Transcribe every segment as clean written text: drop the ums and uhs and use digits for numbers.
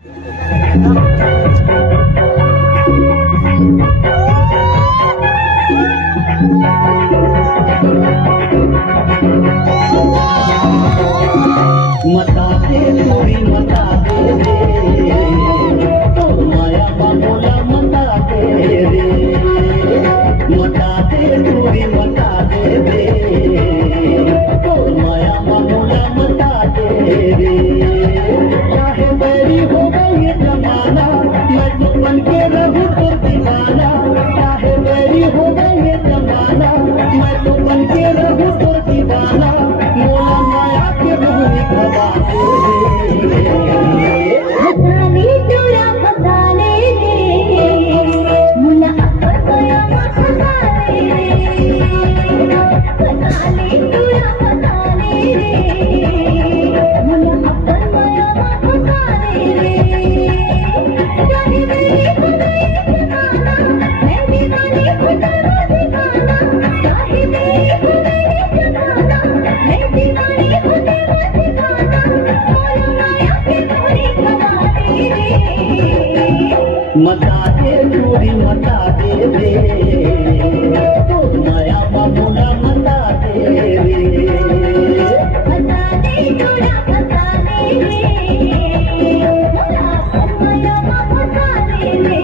मता दे तोरी मता दे रे तो माया बाबोला मता दे रे मता दे तोरी मता दे रे तो माया बाबोला मता दे रे चाहे बैरी हो गई ये जमाना मैं तो बन के रहूं तो दीवाना चाहे बैरी हो गई ये जमाना मैं तो बन के रहूं तो दीवाना मोला माया के भूमि खबा मता दे चोरी मता दे रे तो माया बाबूला मता दे रे मता दे चोरा मता दे रे माया बाबूला दे रे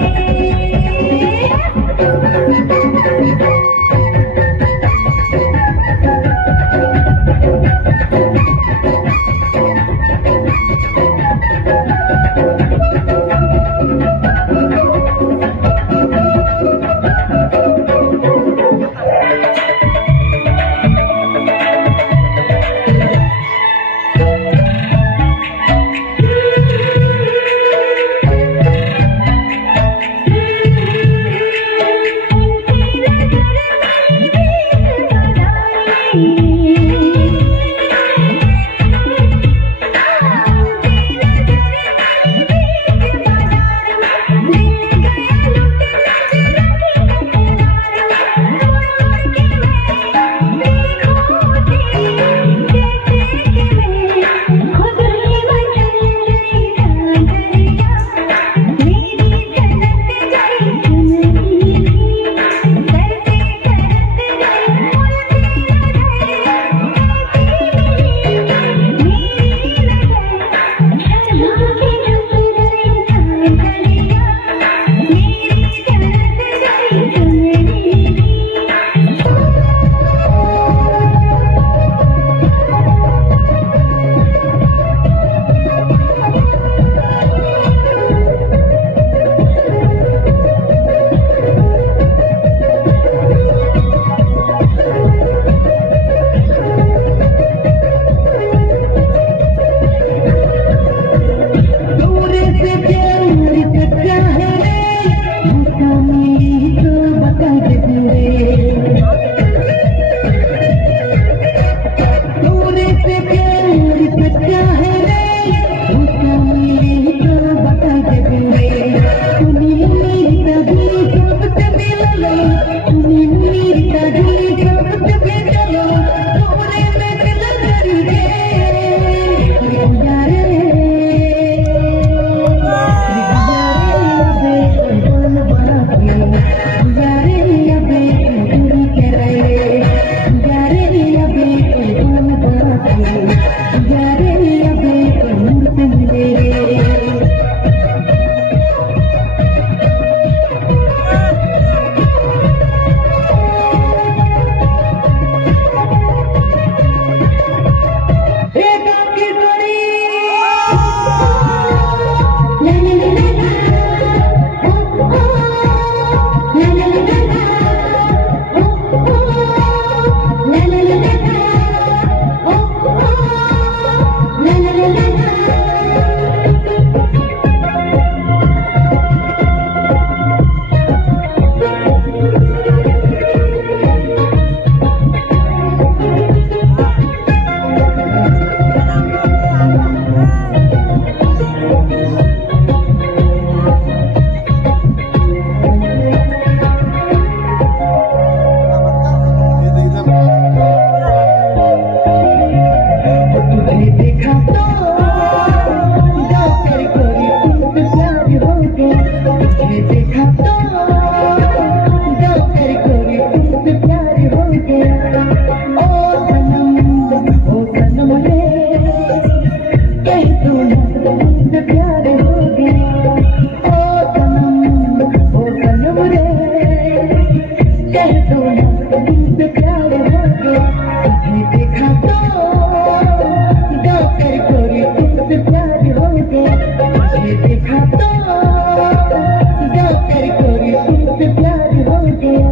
तुमसे प्यार हो गया। ओ सनम रे कह दो ना तुमसे प्यार हो गया। तुझे देखा तो गाकर गोरी तुमसे प्यार हो गया। तुझे देखा तो गाकर गोरी तुमसे प्यार हो गया।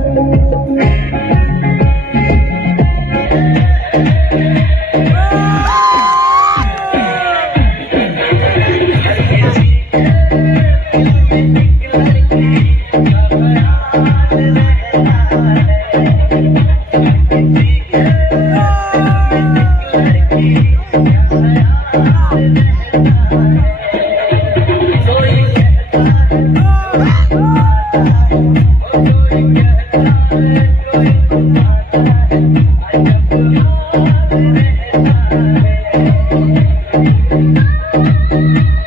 Thank you.